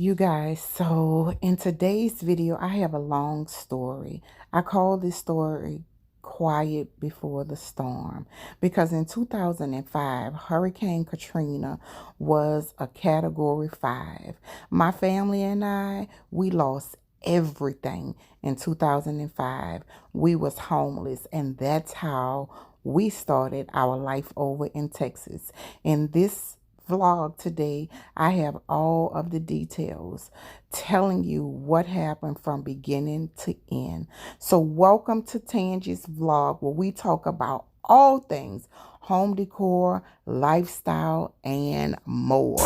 You guys, so in today's video, I have a long story. I call this story Quiet Before the Storm because in 2005, Hurricane Katrina was a Category 5. My family and I, we lost everything in 2005. We was homeless, and that's how we started our life over in Texas. In this vlog today, I have all of the details telling you what happened from beginning to end. So welcome to Tangie's vlog, where we talk about all things home decor, lifestyle, and more.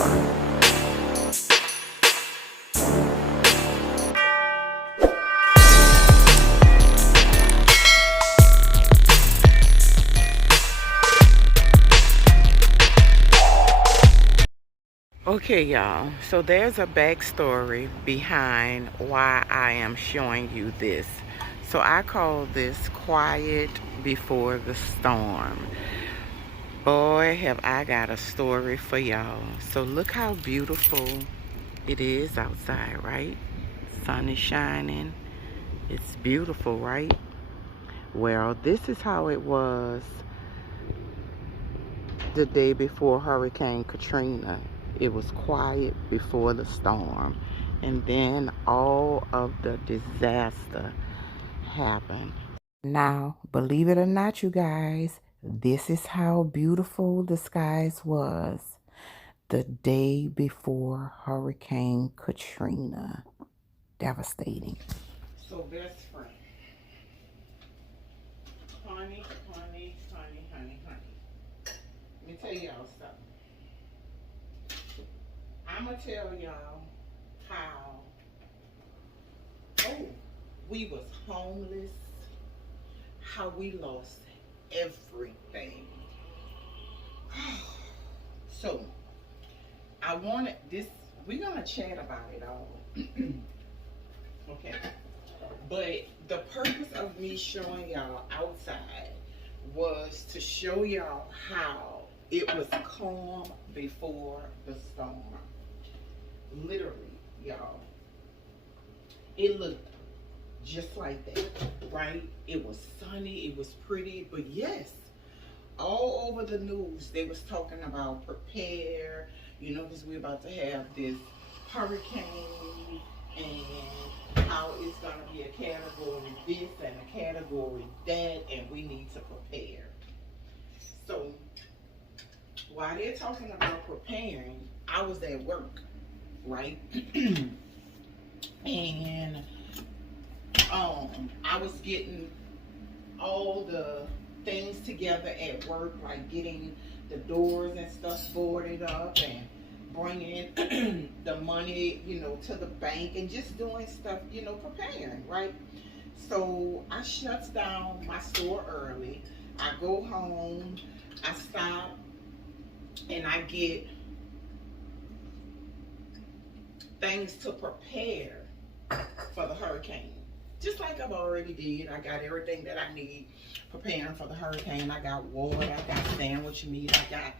Okay, y'all, so there's a backstory behind why I am showing you this. So I call this Quiet Before the Storm. Boy, have I got a story for y'all. So look how beautiful it is outside, right? Sun is shining. It's beautiful, right? Well, this is how it was the day before Hurricane Katrina. It was quiet before the storm, and then all of the disaster happened. Now, believe it or not, you guys, this is how beautiful the skies was the day before Hurricane Katrina. Devastating. So, best friend, honey, honey, honey, honey, honey. Let me tell y'all something. I'm going to tell y'all how, we was homeless, how we lost everything. So, I wanted this, we're going to chat about it all. Okay. But the purpose of me showing y'all outside was to show y'all how it was calm before the storm. Literally, y'all. It looked just like that, right? It was sunny, it was pretty, but yes, all over the news, they was talking about prepare, because we're about to have this hurricane and how it's going to be a category this and a category that, and we need to prepare. So while they're talking about preparing, I was at work, right? And I was getting all the things together at work, like getting the doors and stuff boarded up and bringing the money, to the bank and just doing stuff, preparing, right? So I shuts down my store early. I go home, I stop, and I get things to prepare for the hurricane. Just like I've already did. I got everything that I need preparing for the hurricane. I got water, I got sandwich meat, I got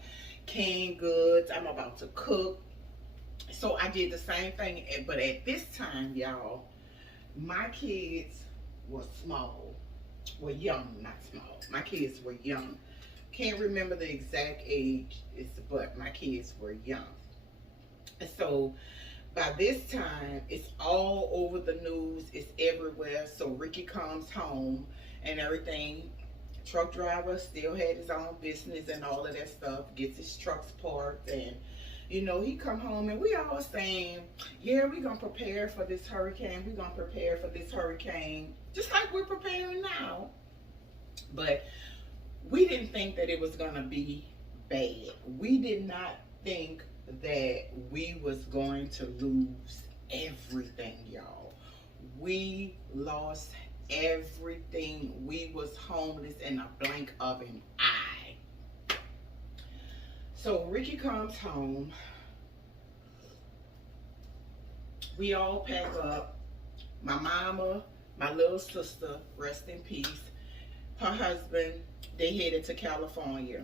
canned goods. I'm about to cook. So I did the same thing, but at this time, y'all, my kids were small. Were young, not small. My kids were young. Can't remember the exact age, but my kids were young. So by this time, it's all over the news. It's everywhere. So Ricky comes home and everything. Truck driver still had his own business and all of that stuff. Gets his trucks parked and, he come home and we all saying, yeah, we're going to prepare for this hurricane. We're going to prepare for this hurricane. Just like we're preparing now. But we didn't think that it was going to be bad. We did not think that we was going to lose everything, y'all. We lost everything. We was homeless in a blink of an eye. So Ricky comes home. We all pack up. My mama, my little sister, rest in peace, her husband, they headed to California.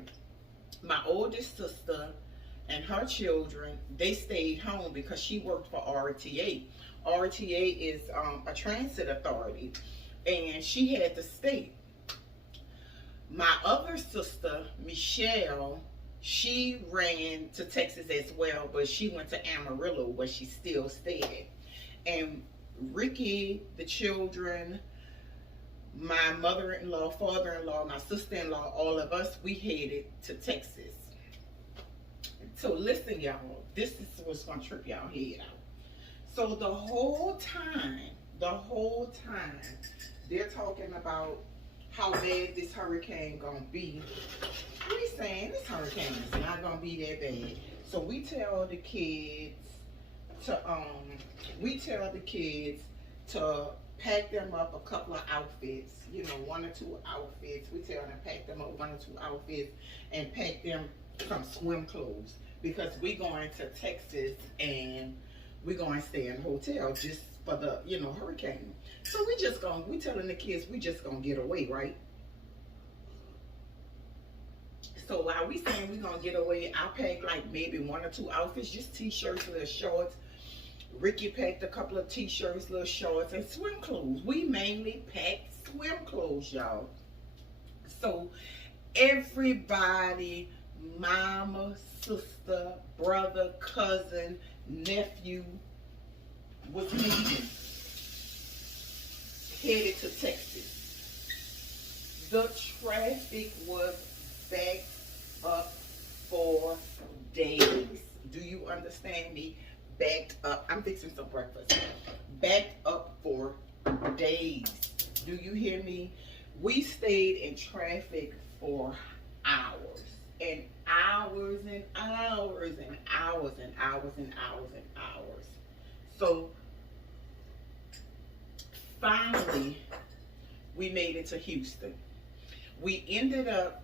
My oldest sister and her children, they stayed home because she worked for RTA. RTA is a transit authority, and she had to stay. My other sister, Michelle, she ran to Texas as well, but she went to Amarillo where she still stayed. And Ricky, the children, my mother-in-law, father-in-law, my sister-in-law, all of us, we headed to Texas. So listen, y'all, this is what's gonna trip y'all head out. So the whole time, they're talking about how bad this hurricane gonna be. We saying this hurricane is not gonna be that bad. So we tell the kids to pack them up a couple of outfits, you know, 1 or 2 outfits. We tell them to pack them up 1 or 2 outfits and pack them some swim clothes, because we going to Texas and we're going to stay in a hotel just for the, you know, hurricane. So we telling the kids we just gonna get away, right? So while we saying we gonna get away, I packed like maybe 1 or 2 outfits, just t-shirts, little shorts. Ricky packed a couple of t-shirts, little shorts, and swim clothes. We mainly packed swim clothes, y'all. So everybody, mama, sister, brother, cousin, nephew, was leaving, headed to Texas. The traffic was backed up for days. Do you understand me? Backed up. I'm fixing some breakfast. Backed up for days. Do you hear me? We stayed in traffic for hours and hours and hours and hours and hours and hours and hours. So finally, we made it to Houston. We ended up,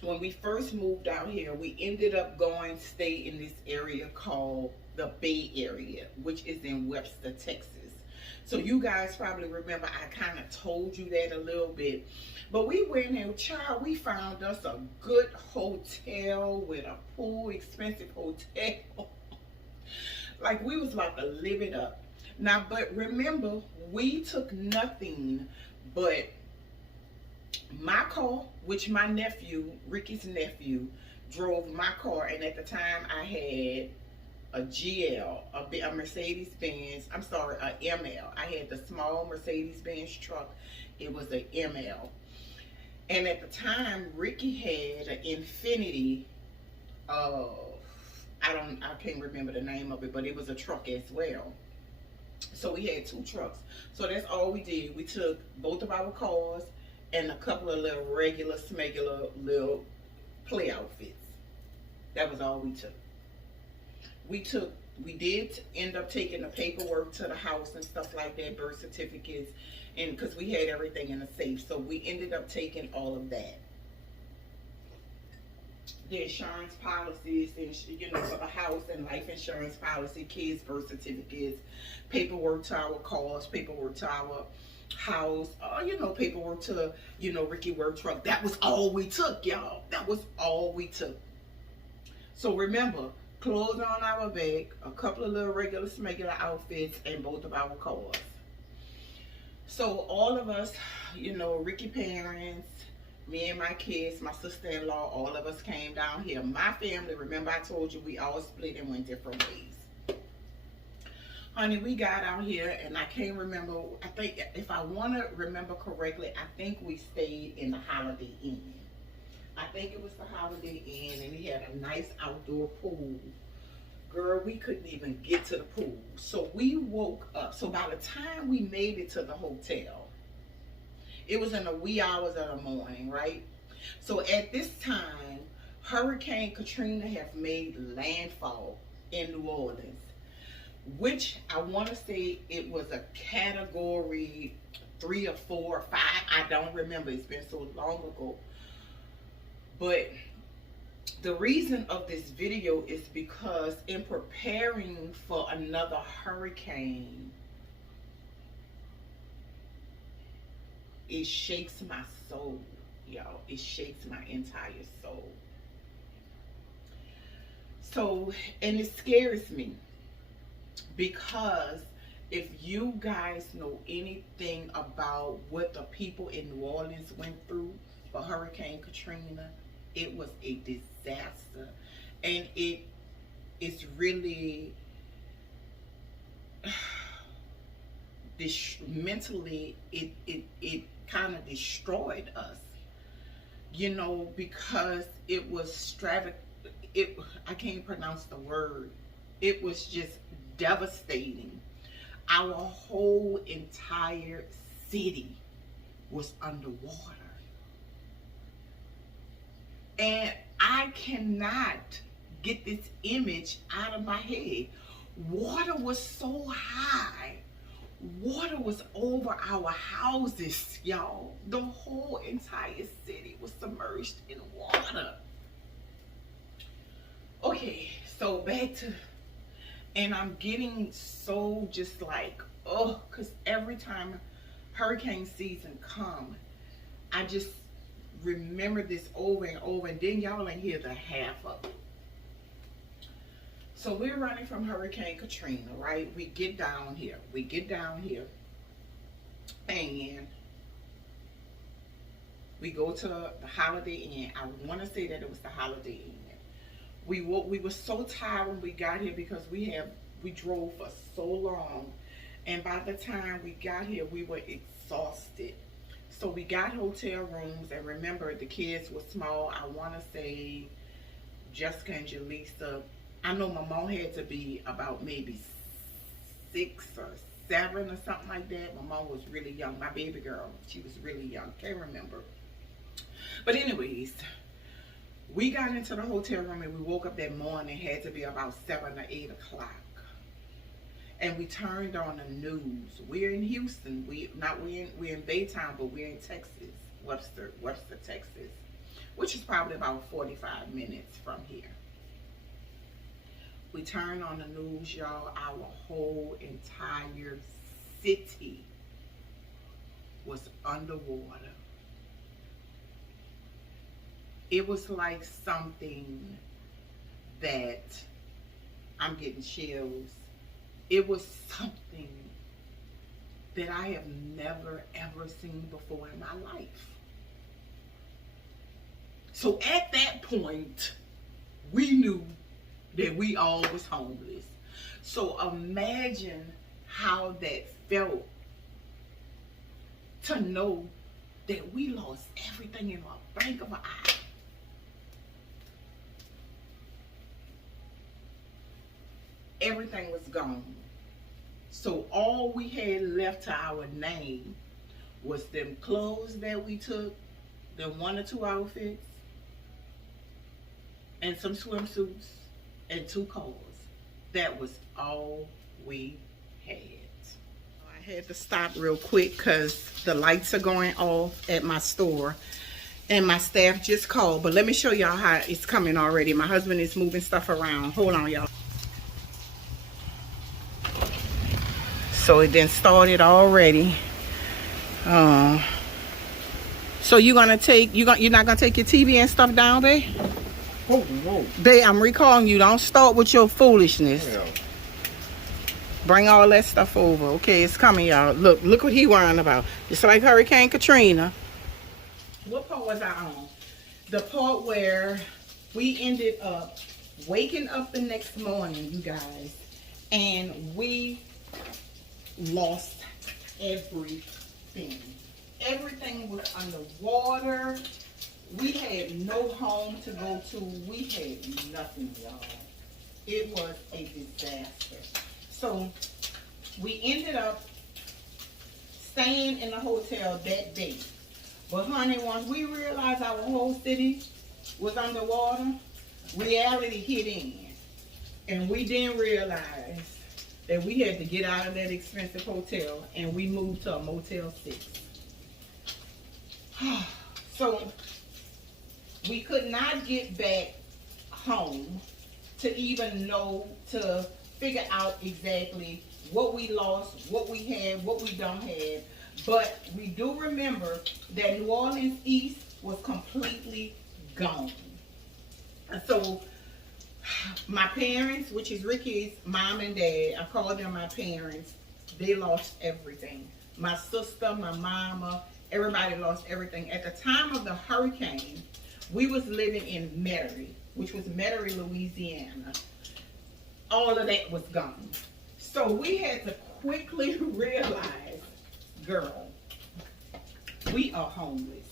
when we first moved out here, we ended up going stay in this area called the Bay Area, which is in Webster, Texas. So you guys probably remember I kind of told you that a little bit. But we went in, child, we found us a good hotel with a pool, expensive hotel. Like we was about to live it up. Now, but remember, we took nothing but my car, which my nephew, Ricky's nephew, drove my car. And at the time I had a GL, a Mercedes-Benz, I'm sorry, a ML. I had the small Mercedes-Benz truck. It was a ML. And at the time, Ricky had an Infinity, I can't remember the name of it, but it was a truck as well. So we had 2 trucks. So that's all we did. We took both of our cars and a couple of little regular, smegular little play outfits. That was all we took. We did end up taking the paperwork to the house and stuff like that, birth certificates, and because we had everything in a safe. So we ended up taking all of that. The insurance policies, you know, for the house and life insurance policy, kids' birth certificates, paperwork to our cars, paperwork to our house, you know, paperwork to, you know, Ricky work truck. That was all we took, y'all. That was all we took. So remember, clothes on our back, a couple of little regular smegular outfits, and both of our cars. So all of us, you know, Ricky parents, me and my kids, my sister-in-law, all of us came down here. My family, remember I told you we all split and went different ways. Honey, we got out here, and I can't remember, I think, if I want to remember correctly, I think we stayed in the Holiday Inn. I think it was the Holiday Inn, and he had a nice outdoor pool. Girl, we couldn't even get to the pool. So we woke up. So by the time we made it to the hotel, it was in the wee hours of the morning, right? So at this time, Hurricane Katrina had made landfall in New Orleans, which I want to say it was a category 3 or 4 or 5. I don't remember. It's been so long ago. But the reason of this video is because in preparing for another hurricane, it shakes my soul, y'all. It shakes my entire soul. So, and it scares me because if you guys know anything about what the people in New Orleans went through for Hurricane Katrina, it was a disaster. And it's really mentally, it kind of destroyed us, you know, because it was I can't pronounce the word. It was just devastating. Our whole entire city was underwater. And I cannot get this image out of my head. Water was so high. Water was over our houses, y'all. The whole entire city was submerged in water. Okay, so back to, and I'm getting so just like, oh, because every time hurricane season come, I just remember this over and over, and then y'all ain't hear the half of it. So we're running from Hurricane Katrina, right? We get down here, and we go to the Holiday Inn. I want to say that it was the Holiday Inn. We were so tired when we got here because we drove for so long, and by the time we got here, we were exhausted. So we got hotel rooms, and remember, the kids were small. I want to say Jessica and Jaleesa, I know my mom had to be about maybe 6 or 7 or something like that. My mom was really young. My baby girl, she was really young. Can't remember. But anyways, we got into the hotel room and we woke up that morning. It had to be about 7 or 8 o'clock. And we turned on the news. We're in Houston. We're in Baytown, but we're in Texas, Webster, Texas, which is probably about 45 minutes from here. We turned on the news, y'all. Our whole entire city was underwater. It was like something that, I'm getting chills. It was something that I have never ever seen before in my life. So at that point, we knew that we all was homeless. So imagine how that felt to know that we lost everything in a blink of an eye. Everything was gone. So all we had left to our name was them clothes that we took, them 1 or 2 outfits, and some swimsuits, and 2 cars. That was all we had. I had to stop real quick because the lights are going off at my store and my staff just called. But let me show y'all how it's coming already. My husband is moving stuff around. Hold on, y'all. So it then started already. So you're not gonna take your TV and stuff down, babe? Whoa. Babe, I'm recalling you. Don't start with your foolishness. Yeah. Bring all that stuff over. Okay, it's coming, y'all. Look what he worrying about. Just like Hurricane Katrina. What part was I on? The part where we ended up waking up the next morning, you guys, and we lost everything. Everything was underwater. We had no home to go to. We had nothing, y'all. It was a disaster. So we ended up staying in the hotel that day. But honey, once we realized our whole city was underwater, reality hit in. And we didn't realize that we had to get out of that expensive hotel, and we moved to a Motel 6. So we could not get back home to even know, to figure out exactly what we lost, what we had, what we don't have. But we do remember that New Orleans East was completely gone. And so My parents, which is Ricky's mom and dad, I call them my parents, they lost everything. My sister, my mama, everybody lost everything. At the time of the hurricane, we was living in Metairie, which was Metairie, Louisiana. All of that was gone. So we had to quickly realize, girl, we are homeless.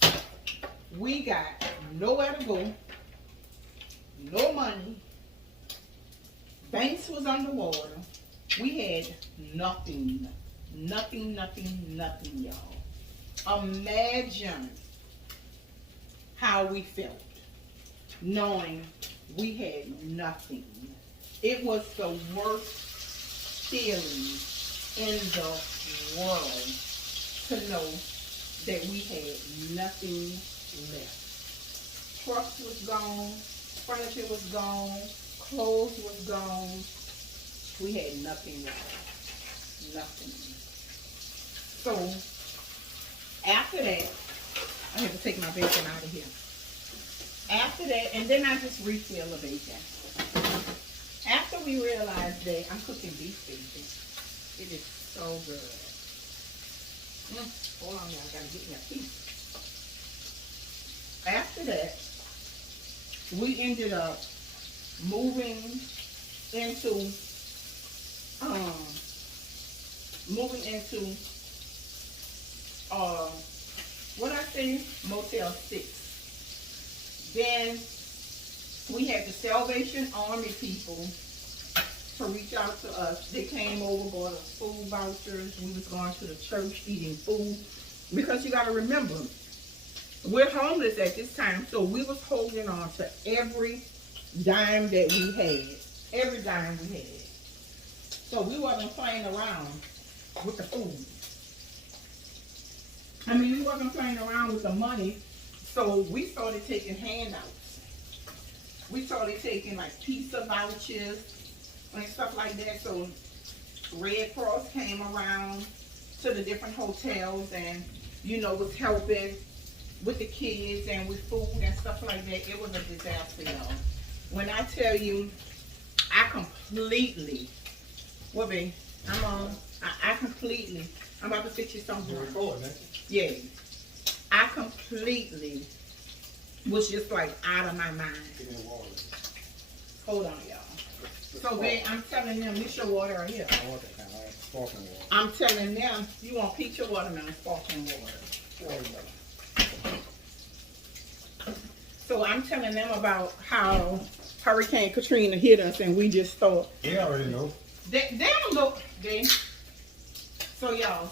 We got nowhere to go, no money. Banks was underwater. We had nothing, nothing, y'all. Imagine how we felt knowing we had nothing. It was the worst feeling in the world to know that we had nothing left. Trucks was gone, furniture was gone, clothes was gone. We had nothing left. Nothing. So after that, I have to take my bacon out of here. After that, and then I just refill the bacon. After we realized that I'm cooking beef bacon, it is so good. Hold on, y'all, I gotta get me a piece. After that, we ended up moving into what I say, Motel 6. Then we had the Salvation Army people to reach out to us. They came over, bought us food vouchers. We was going to the church eating food. Because you got to remember, we're homeless at this time, so we was holding on to every dime that we had. Every dime we had. So we wasn't playing around with the food. I mean, we wasn't playing around with the money, so we started taking handouts. We started taking like pizza vouchers and stuff like that. So Red Cross came around to the different hotels and, you know, was helping with the kids and with food and stuff like that. It was a disaster, y'all. When I tell you, I completely, what babe? I'm about to fix you something. Yeah. I completely was just like out of my mind. Hold on, y'all. So babe, I'm telling them, this your water right here. I want that kind of like sparkling water. I'm telling them, you want peach or watermelon sparkling water. So I'm telling them about how Hurricane Katrina hit us and we just thought. They already know. They don't look, they. So y'all,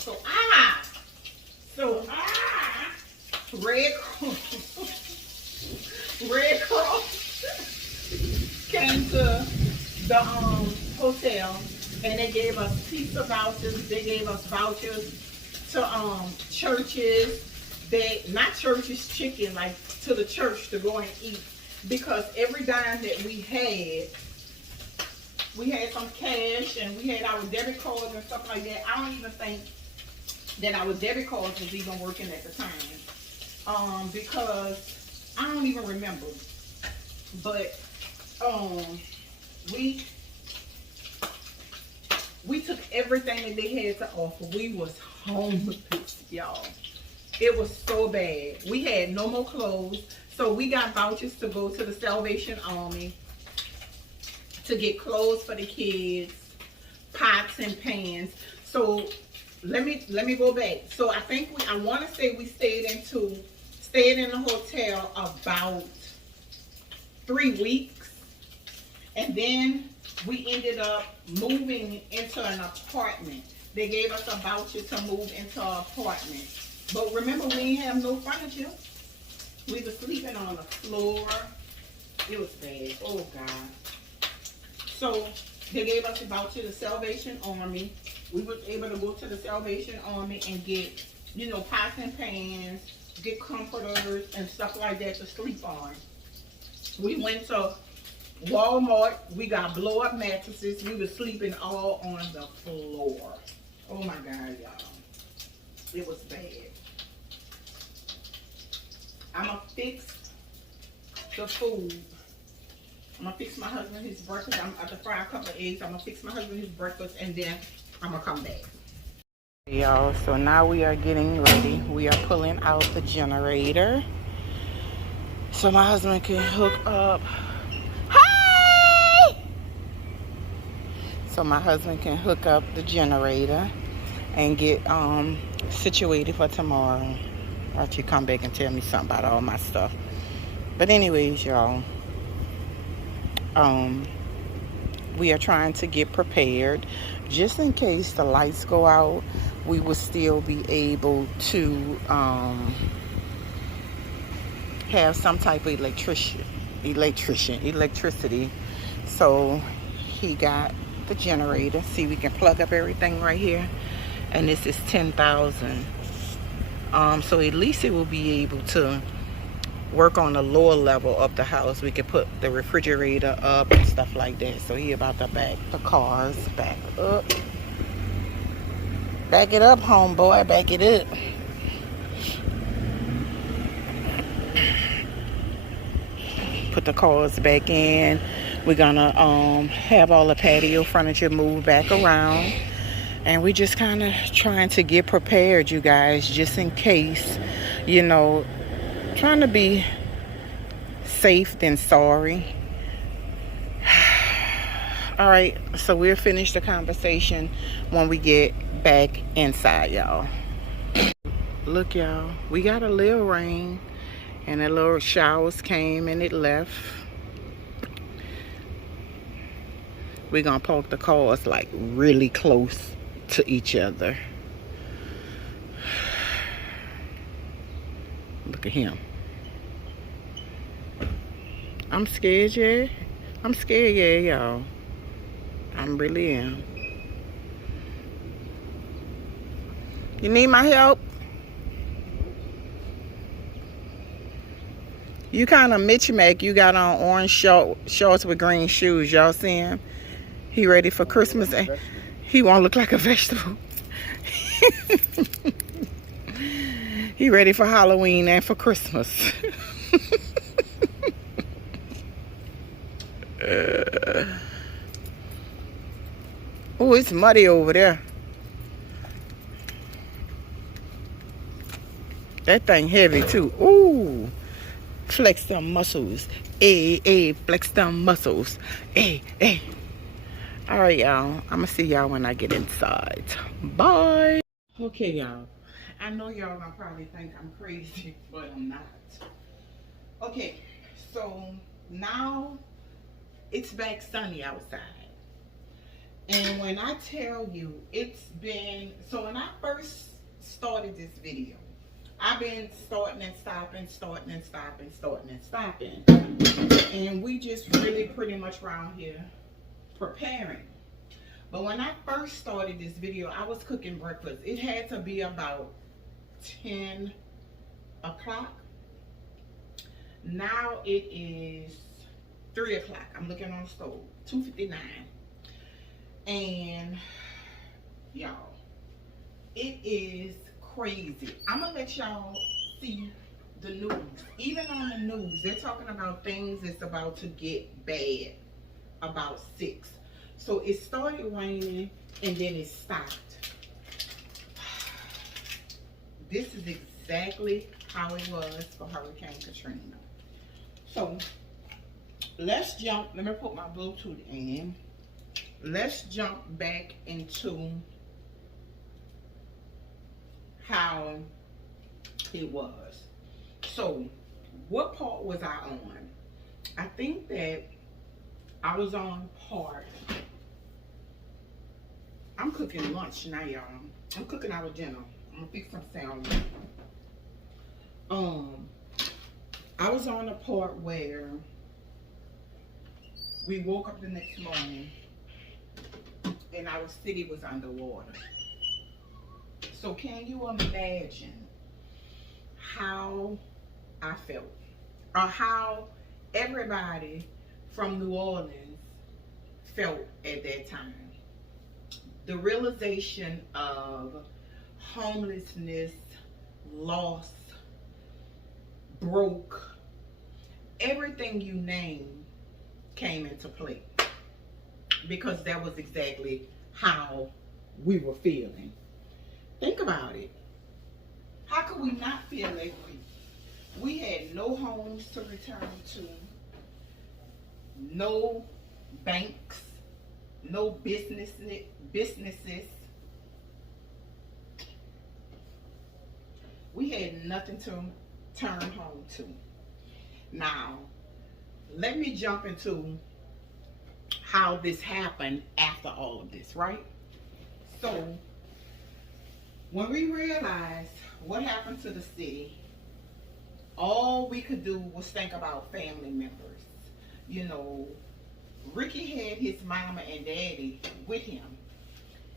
Red Cross came to the hotel and they gave us pizza vouchers. They gave us vouchers to churches. Not churches, chicken, like to the church to go and eat, because every dime that we had some cash and we had our debit cards and stuff like that. I don't even think that our debit cards was even working at the time, because I don't even remember. But we took everything that they had to offer. We was homeless, y'all. It was so bad. We had no more clothes, so we got vouchers to go to the Salvation Army to get clothes for the kids, pots and pans. So let me go back. So I think I want to say we stayed in the hotel about 3 weeks, and then we ended up moving into an apartment. They gave us a voucher to move into an apartment. But remember, we didn't have no furniture. We were sleeping on the floor. It was bad. Oh, God. So they gave us a voucher to the Salvation Army. We were able to go to the Salvation Army and get, you know, pots and pans, get comforters and stuff like that to sleep on. We went to Walmart. We got blow-up mattresses. We were sleeping all on the floor. Oh, my God, y'all. It was bad. I'm going to fix the food. I'm gonna fix my husband his breakfast. I'm about to fry a couple of eggs. I'm gonna fix my husband his breakfast, and then I'm gonna come back. Y'all, so now we are getting ready. We are pulling out the generator so my husband can hook up. Hi! So my husband can hook up the generator and get situated for tomorrow. After you come back and tell me something about all my stuff. But anyways, y'all, we are trying to get prepared just in case the lights go out. We will still be able to have some type of electricity. So he got the generator. See, we can plug up everything right here, and this is 10,000. So at least it will be able to work on the lower level of the house. We can put the refrigerator up and stuff like that. So he about to back the cars back up. Back it up, homeboy. Back it up. Put the cars back in. We're gonna have all the patio furniture moved back around. And we just kind of trying to get prepared, you guys, just in case, you know, trying to be safe than sorry. All right, so we'll finish the conversation when we get back inside, y'all. Look, y'all, we got a little rain, and a little showers came and it left. We're gonna park the cars like really close to each other. Look at him. I'm scared, yeah. I'm scared, yeah, y'all. I really am. You need my help? You kind of Mitch Mac. You got on orange shorts with green shoes. Y'all see him? He ready for Christmas. And he won't look like a vegetable. He ready for Halloween and for Christmas. Oh, it's muddy over there. That thing heavy too. Ooh. Flex them muscles. Hey, hey, flex them muscles. Hey, hey. All right, y'all. I'm going to see y'all when I get inside. Bye. Okay, y'all. I know y'all gonna probably think I'm crazy, but I'm not. Okay, so now it's back sunny outside. And when I tell you, it's been, so when I first started this video, I've been starting and stopping. And we just really pretty much around here preparing. But when I first started this video, I was cooking breakfast. It had to be about 10 o'clock. Now it is 3 o'clock. I'm looking on the stove, 2:59. And y'all, it is crazy. I'm gonna let y'all see the news. Even on the news, they're talking about things that's about to get bad about 6. So it started raining and then it stopped. This is exactly how it was for Hurricane Katrina. So let's jump. Let me put my Bluetooth in. Let's jump back into how it was. So what part was I on? I think that I was on part. I'm cooking lunch now, y'all. I'm cooking our dinner. I'm gonna fix some sandwich. I was on the part where we woke up the next morning and our city was underwater. So can you imagine how I felt, or how everybody from New Orleans felt at that time? The realization of homelessness, loss, broke, everything you name came into play, because that was exactly how we were feeling. Think about it. How could we not feel that way? We had no homes to return to, no banks, no businesses. We had nothing to turn home to. Now, let me jump into how this happened after all of this, right? So, when we realized what happened to the city, all we could do was think about family members. You know, Ricky had his mama and daddy with him.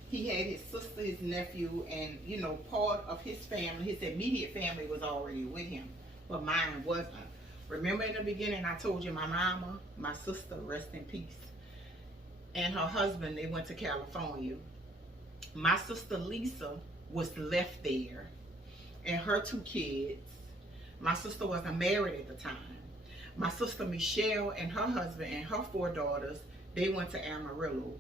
He had his sister, his nephew, and, you know, part of his family, his immediate family was already with him, but mine wasn't. Remember in the beginning I told you my mama, my sister, rest in peace, and her husband, they went to California. My sister Lisa was left there, and her 2 kids. My sister wasn't married at the time. My sister Michelle and her husband and her 4 daughters, they went to Amarillo.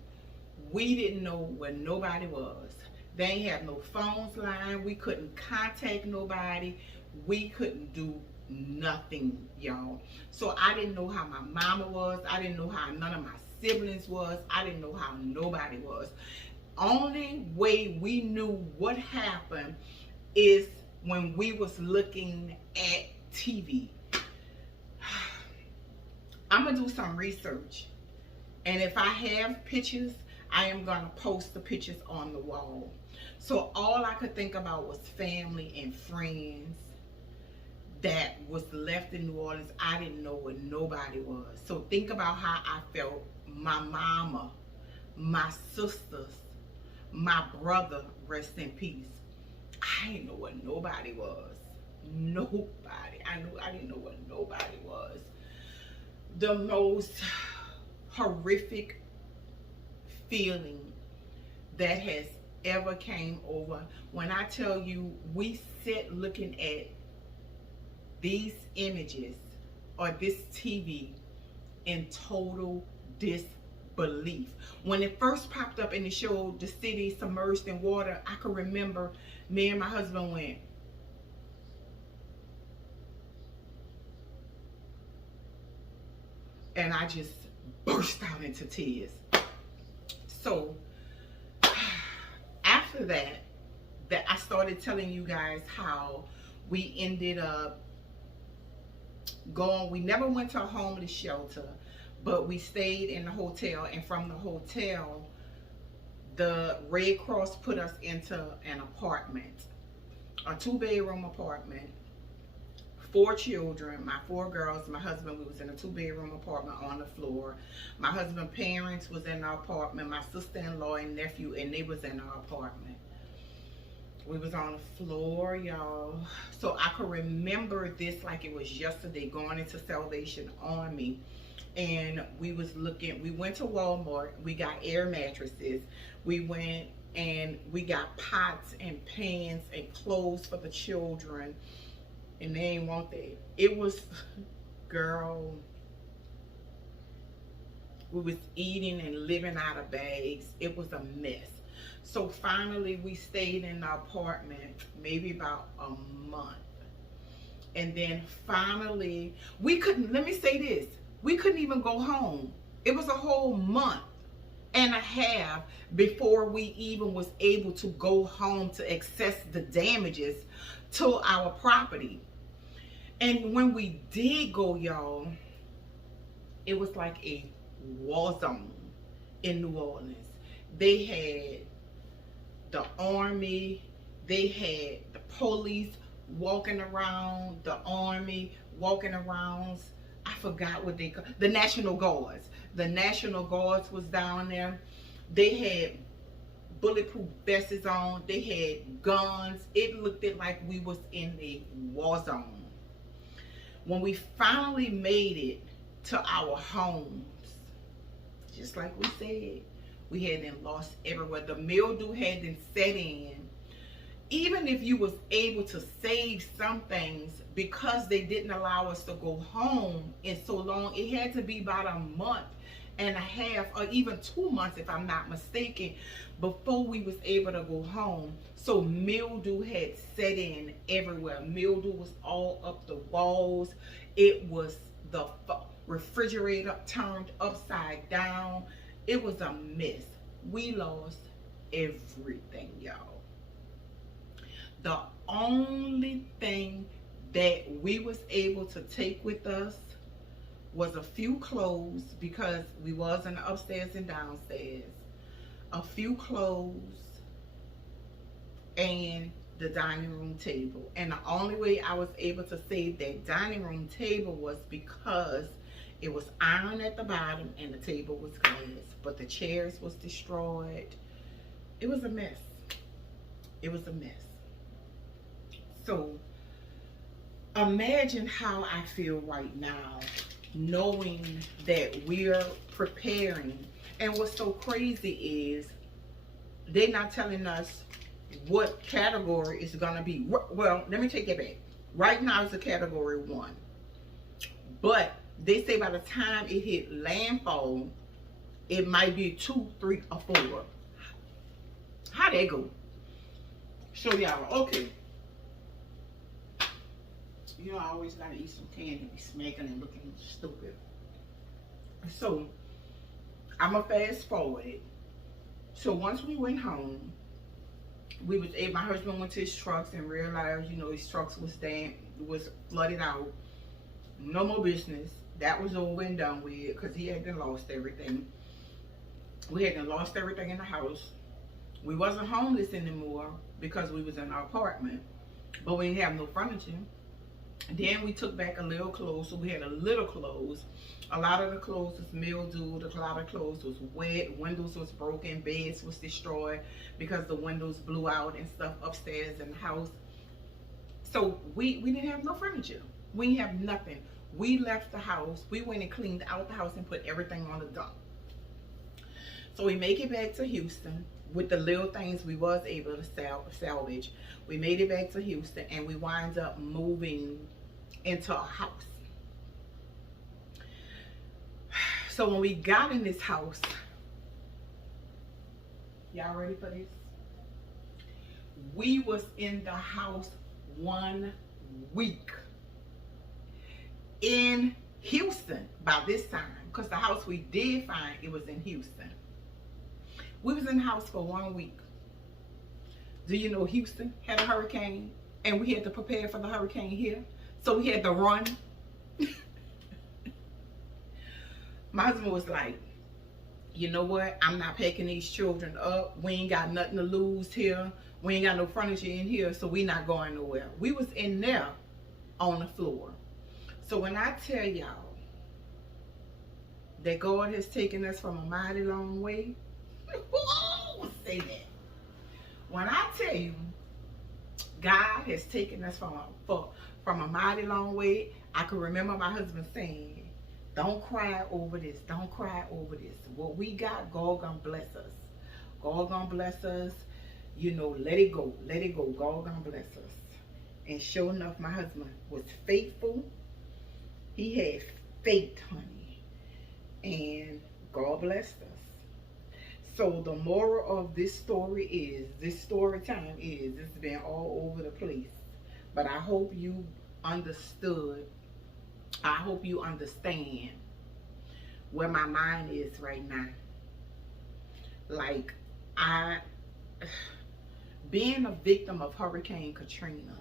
We didn't know where nobody was. They ain't have no phones line. We couldn't contact nobody. We couldn't do nothing, y'all. So I didn't know how my mama was. I didn't know how none of my siblings was. I didn't know how nobody was. Only way we knew what happened is when we was looking at TV. I'm gonna do some research, and if I have pictures, I am gonna post the pictures on the wall. So all I could think about was family and friends that was left in New Orleans. I didn't know where nobody was. So think about how I felt. My mama, my sisters, my brother, rest in peace. I didn't know where nobody was. Nobody. I didn't know where nobody was. The most horrific feeling that has ever came over. When I tell you, we sit looking at these images or this TV in total disbelief. When it first popped up and it showed the city submerged in water, I can remember me and my husband went, and I just burst out into tears. So after that I started telling you guys how we ended up going. We never went to a homeless shelter, but we stayed in the hotel, and from the hotel the Red Cross put us into an apartment, a 2-bedroom apartment, 4 children, my 4 girls, my husband. We was in a 2-bedroom apartment on the floor. My husband's parents was in our apartment, my sister-in-law and nephew, and they was in our apartment. We was on the floor, y'all. So I could remember this like it was yesterday, going into Salvation Army. And we was looking, we went to Walmart, we got air mattresses. We went and we got pots and pans and clothes for the children. And they ain't want that. It was, girl, we was eating and living out of bags. It was a mess. So finally we stayed in the apartment maybe about a month. And then finally, we couldn't, let me say this, we couldn't even go home. It was a whole month and a half before we even was able to go home to access the damages to our property. And when we did go, y'all, it was like a war zone in New Orleans. They had the army, they had the police walking around, the army walking around. I forgot what they call the National Guards. The National Guards was down there. They had bulletproof vests on. They had guns. It looked like we was in a war zone. When we finally made it to our homes, just like we said, we had been lost everywhere. The mildew had been set in, even if you was able to save some things, because they didn't allow us to go home in so long, it had to be about a month and a half or even 2 months, if I'm not mistaken, before we was able to go home. So mildew had set in everywhere. Mildew was all up the walls. It was the refrigerator turned upside down. It was a mess. We lost everything, y'all. The only thing that we was able to take with us was a few clothes, because we was in the upstairs and downstairs. A few clothes and the dining room table. And the only way I was able to save that dining room table was because it was iron at the bottom and the table was glass. But the chairs was destroyed. It was a mess. It was a mess. So imagine how I feel right now, knowing that we're preparing. And what's so crazy is they're not telling us what category is going to be. Well, let me take it back. Right now it's a category 1. But they say by the time it hit landfall, it might be 2, 3, or 4. How they go? Show y'all. Okay. You know, I always gotta eat some candy and be smacking and looking stupid. So I'm gonna fast forward it. So once we went home, my husband went to his trucks and realized, you know, his trucks was flooded out. No more business. That was over and done with, because he had lost everything. We had lost everything in the house. We wasn't homeless anymore because we was in our apartment, but we didn't have no furniture. Then we took back a little clothes, so we had a little clothes. A lot of the clothes was mildewed, a lot of clothes was wet, windows was broken, beds was destroyed because the windows blew out and stuff upstairs in the house. So we didn't have no furniture. We didn't have nothing. We left the house. We went and cleaned out the house and put everything on the dump. So we make it back to Houston with the little things we was able to salvage. We made it back to Houston and we wind up moving into a house. So when we got in this house, y'all ready for this? We was in the house 1 week in Houston by this time, because the house we did find, it was in Houston. We was in the house for 1 week. Do you know Houston had a hurricane and we had to prepare for the hurricane here? So we had to run. My husband was like, you know what? I'm not packing these children up. We ain't got nothing to lose here. We ain't got no furniture in here, so we not going nowhere. We was in there on the floor. So when I tell y'all that God has taken us from a mighty long way, whoa, say that. When I tell you God has taken us from a mighty long way, I can remember my husband saying, don't cry over this. Don't cry over this. What we got, God gonna bless us. God gonna bless us. You know, let it go. Let it go. God gonna bless us. And sure enough, my husband was faithful. He had faith, honey. And God blessed us. So the moral of this story is, this story time is, it's been all over the place. But I hope you understood. I hope you understand where my mind is right now. Like, being a victim of Hurricane Katrina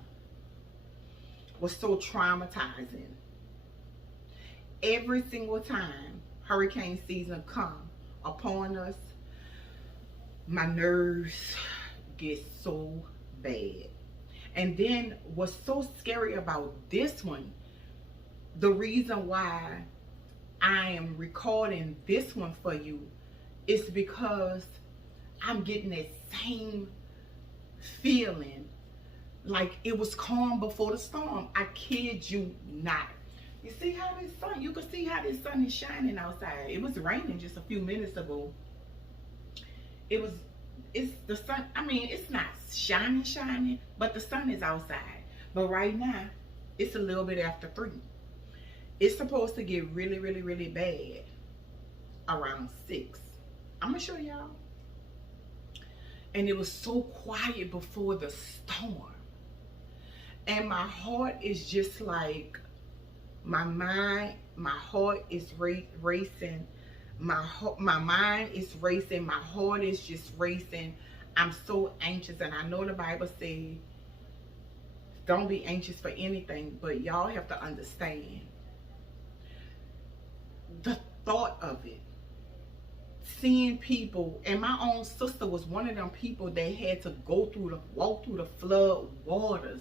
was so traumatizing. Every single time hurricane season come upon us, my nerves get so bad. And then what's so scary about this one, the reason why I am recording this one for you is because I'm getting that same feeling like it was calm before the storm. I kid you not. You see how this sun, you can see how this sun is shining outside. It was raining just a few minutes ago. it's the sun. I mean, it's not shining, but the sun is outside. But right now, it's a little bit after 3. It's supposed to get really, really, really bad around 6. I'm gonna show y'all. And it was so quiet before the storm. And my heart is just like, my heart is racing. My mind is racing. My heart is just racing. I'm so anxious. And I know the Bible says, don't be anxious for anything. But y'all have to understand the thought of it. Seeing people, and my own sister was one of them people that had to walk through the flood waters.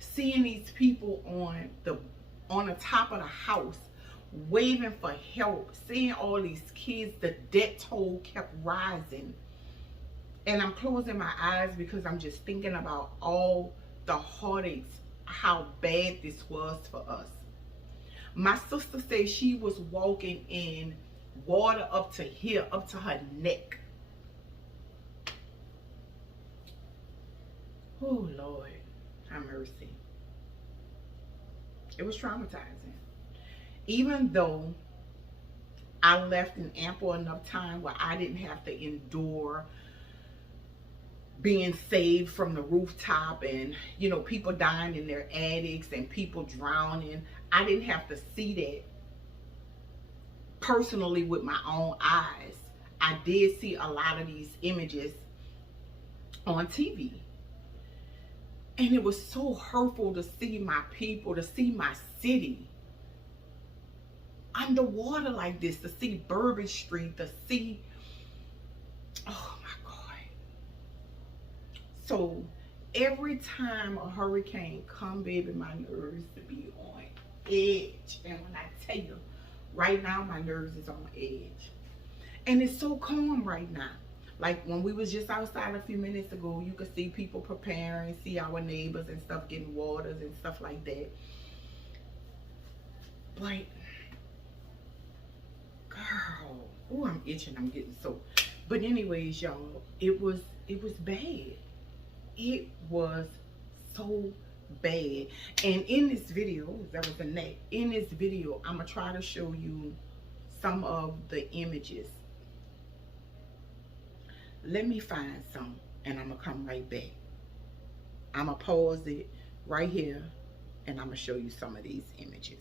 Seeing these people on the top of the house waving for help, seeing all these kids, the death toll kept rising. And I'm closing my eyes because I'm just thinking about all the heartaches, how bad this was for us. My sister said she was walking in water up to here, up to her neck. Oh Lord, have mercy. It was traumatizing. Even though I left in ample enough time where I didn't have to endure being saved from the rooftop and, you know, people dying in their attics and people drowning. I didn't have to see that personally with my own eyes. I did see a lot of these images on TV. And it was so hurtful to see my people, to see my city underwater like this, to see Bourbon Street, to see, oh my God. So every time a hurricane come, baby, my nerves to be on edge. And when I tell you, right now my nerves is on edge. And it's so calm right now. Like when we was just outside a few minutes ago, you could see people preparing, see our neighbors and stuff getting waters and stuff like that. But girl, oh, I'm itching, I'm getting so. But anyways, y'all, it was bad. It was so bad. And in this video, that was the neck. In this video, I'm gonna try to show you some of the images. Let me find some and I'm gonna come right back. I'm gonna pause it right here and I'm gonna show you some of these images.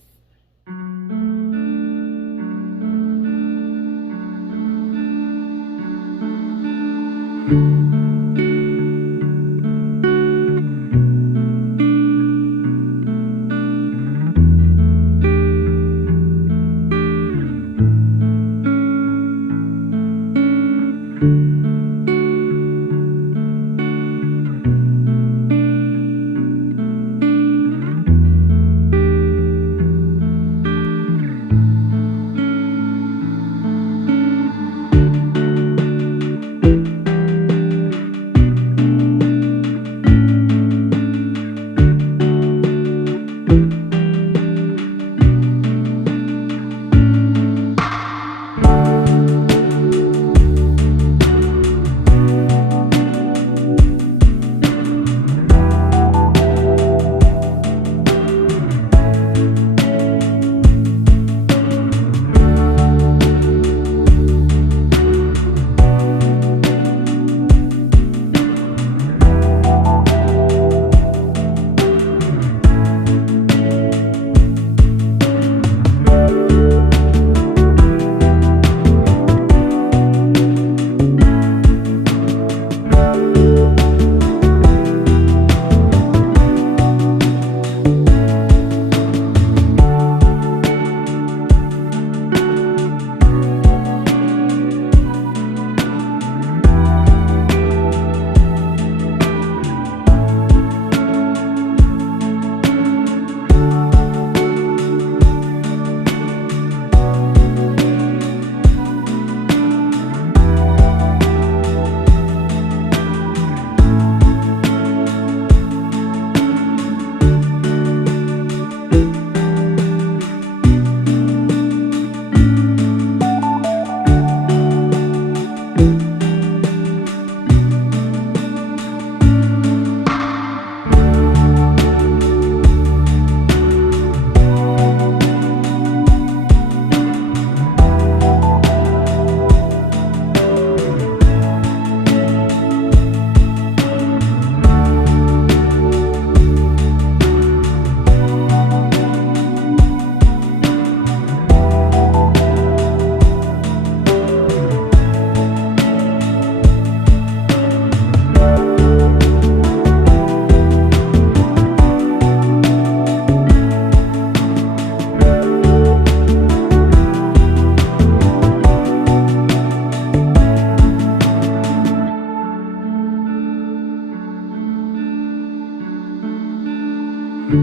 So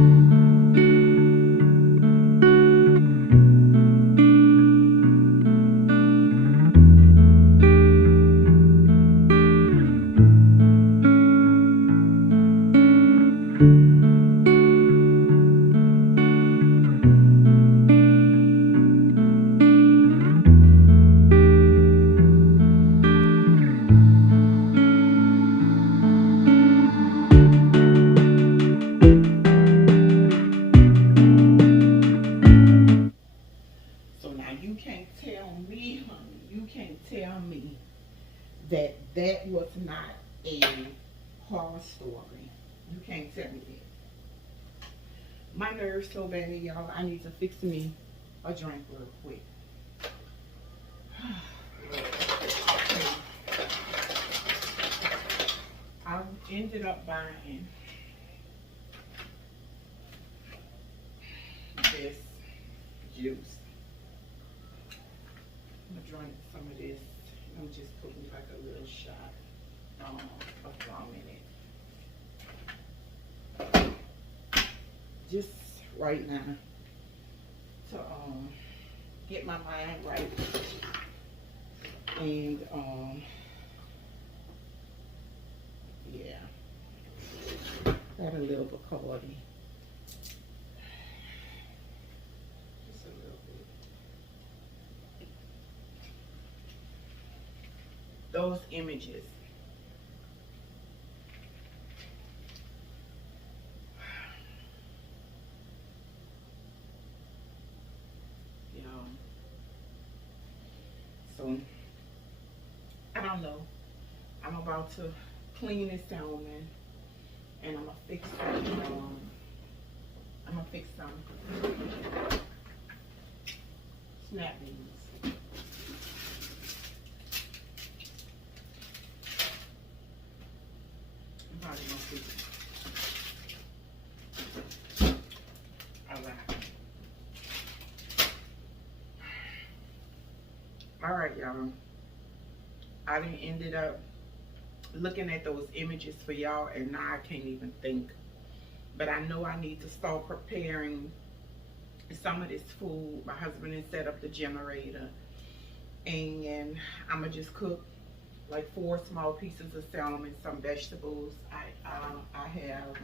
now you can't tell me, honey, you can't tell me that that was not a horror story. You can't tell me that. My nerves so bad, y'all. I need to fix me a drink real quick. I ended up buying this juice. I'm gonna drink some of this. I'm just putting like a little shot of rum in it. Just right now to get my mind right. And yeah. Got a little Bacardi. Just a little bit. Those images. So, I don't know. I'm about to clean this salmon and I'm gonna fix some snap beans. I'm probably gonna fix it. All right, y'all. I done ended up looking at those images for y'all, and now I can't even think. But I know I need to start preparing some of this food. My husband has set up the generator, and I'm gonna just cook like 4 small pieces of salmon, some vegetables. I have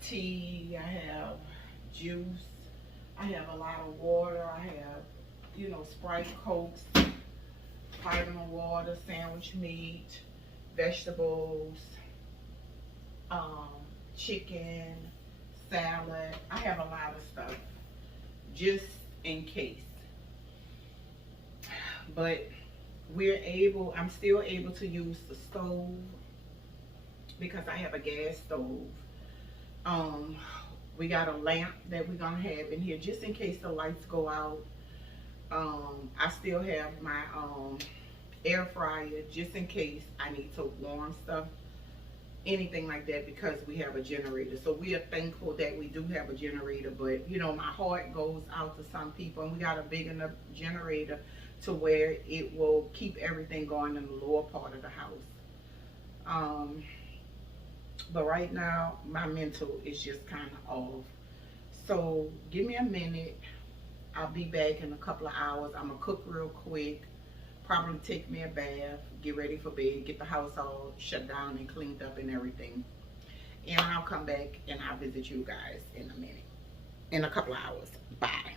tea. I have juice. I have a lot of water. I have, you know, Sprite, Cokes, vitamin water, sandwich meat, vegetables, chicken, salad. I have a lot of stuff just in case. But I'm still able to use the stove because I have a gas stove. We got a lamp that we're gonna have in here just in case the lights go out. I still have my air fryer just in case I need to warm stuff, anything like that, because we have a generator. So we are thankful that we do have a generator. But you know, my heart goes out to some people, and we got a big enough generator to where it will keep everything going in the lower part of the house. But right now my mental is just kind of off. So give me a minute. I'll be back in a couple of hours. I'm gonna cook real quick, probably take me a bath, get ready for bed, get the house all shut down and cleaned up and everything. And I'll come back and I'll visit you guys in a minute, in a couple of hours. Bye.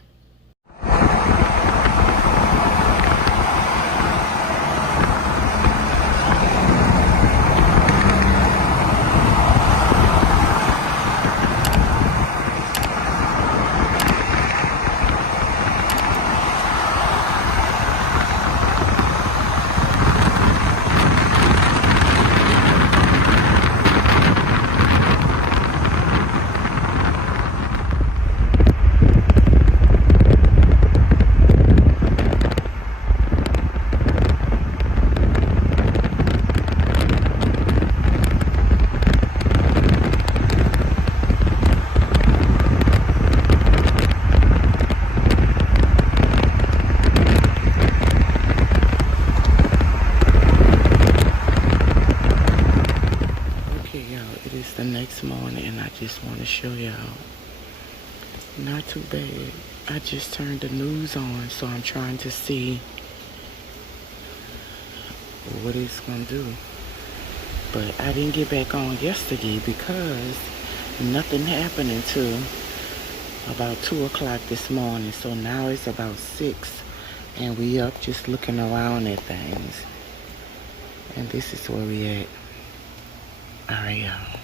next morning and I just want to show y'all. Not too bad. I just turned the news on, so I'm trying to see what it's gonna do. But I didn't get back on yesterday because nothing happened until about 2 o'clock this morning. So now it's about 6 and we up just looking around at things. And this is where we at. Alright, y'all.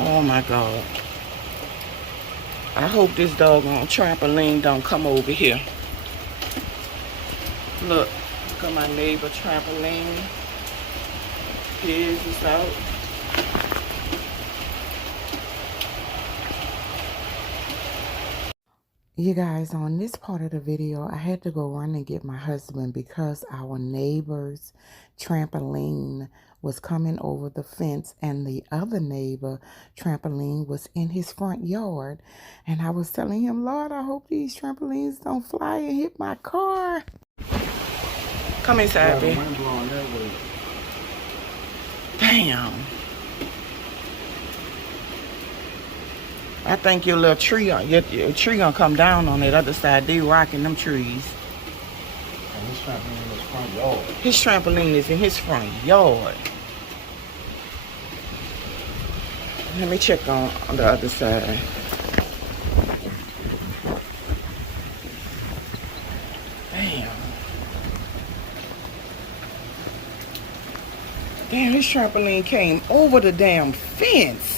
Oh my God. I hope this doggone trampoline don't come over here. Look at my neighbor trampoline. His is out. You guys, on this part of the video, I had to go run and get my husband because our neighbor's trampoline was coming over the fence and the other neighbor trampoline was in his front yard. And I was telling him, Lord, I hope these trampolines don't fly and hit my car. Come inside, baby. Damn. I think your little tree, your tree gonna come down on that other side. They rocking them trees. And his trampoline in his front yard. His trampoline is in his front yard. Let me check on the other side. Damn. Damn, his trampoline came over the damn fence.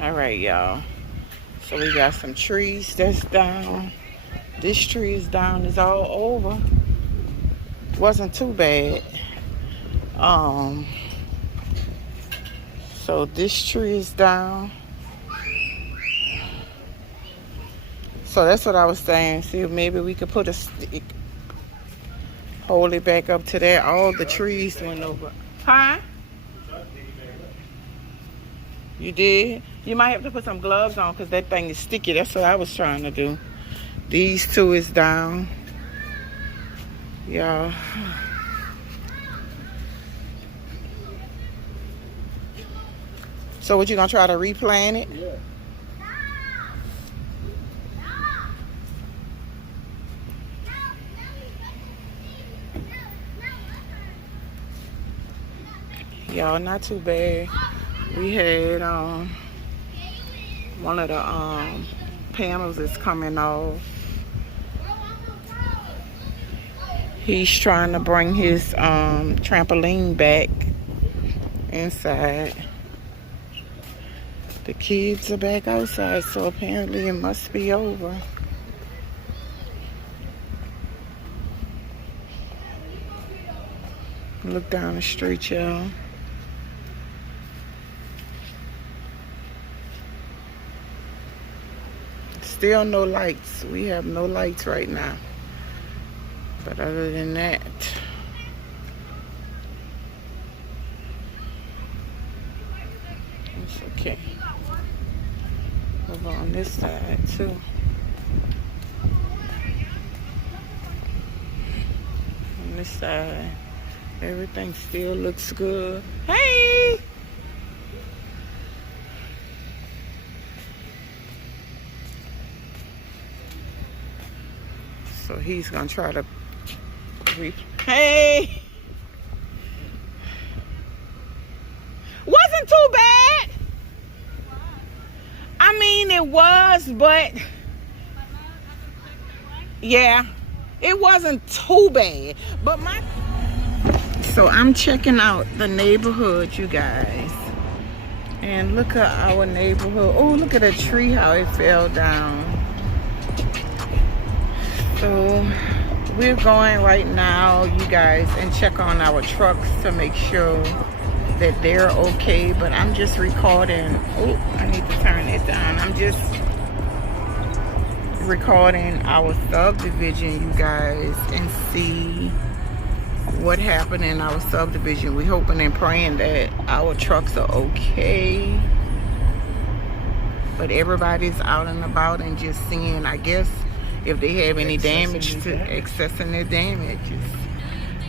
All right, y'all. So we got some trees that's down. This tree is down. It's all over. Wasn't too bad. So this tree is down. So that's what I was saying. See if maybe we could put a stick. Hold it back up to there. All the trees went over. Huh? You did? You might have to put some gloves on because that thing is sticky. That's what I was trying to do. These two is down. Y'all. So what, you gonna try to replant it? Yeah. Y'all, not too bad. We had one of the panels is coming off. He's trying to bring his trampoline back inside. The kids are back outside, so apparently it must be over. Look down the street, y'all. Still no lights. We have no lights right now. But other than that, it's okay. Over on this side too. On this side, everything still looks good. Hey! So he's gonna try to hey! Wasn't too bad. I mean, it was, but yeah, it wasn't too bad. But so I'm checking out the neighborhood, you guys. And look at our neighborhood. Oh, look at the tree, how it fell down. So we're going right now, you guys, and check on our trucks to make sure that they're okay. But I'm just recording. Oh, I need to turn it down. I'm just recording our subdivision, you guys, and see what happened in our subdivision. We're hoping and praying that our trucks are okay. But everybody's out and about and just seeing, I guess, if they have any damage to accessing their damages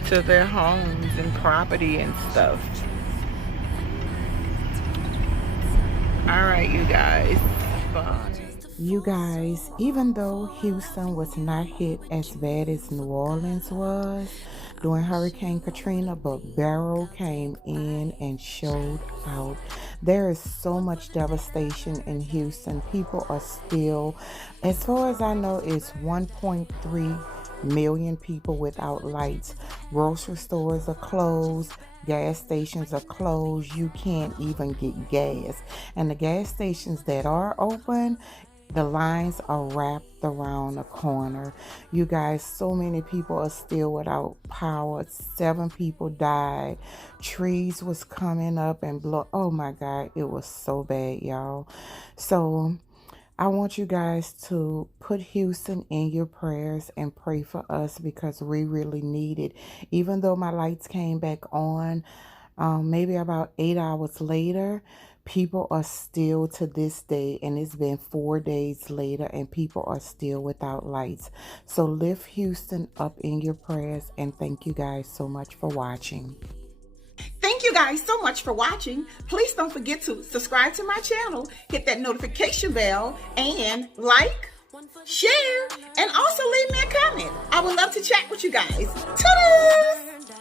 to their homes and property and stuff. All right, you guys. Bye. You guys, even though Houston was not hit as bad as New Orleans was during Hurricane Katrina, but Beryl came in and showed out. There is so much devastation in Houston. People are still, as far as I know, it's 1.3 million people without lights. Grocery stores are closed. Gas stations are closed. You can't even get gas. And the gas stations that are open, the lines are wrapped around the corner. You guys, so many people are still without power. 7 people died. Trees was coming up and blow. Oh my God, it was so bad, y'all. So I want you guys to put Houston in your prayers and pray for us because we really need it. Even though my lights came back on, maybe about 8 hours later, people are still to this day, and it's been 4 days later, and people are still without lights. So lift Houston up in your prayers, and thank you guys so much for watching. Thank you guys so much for watching. Please don't forget to subscribe to my channel, hit that notification bell, and like, share, and also leave me a comment. I would love to chat with you guys. Toodles!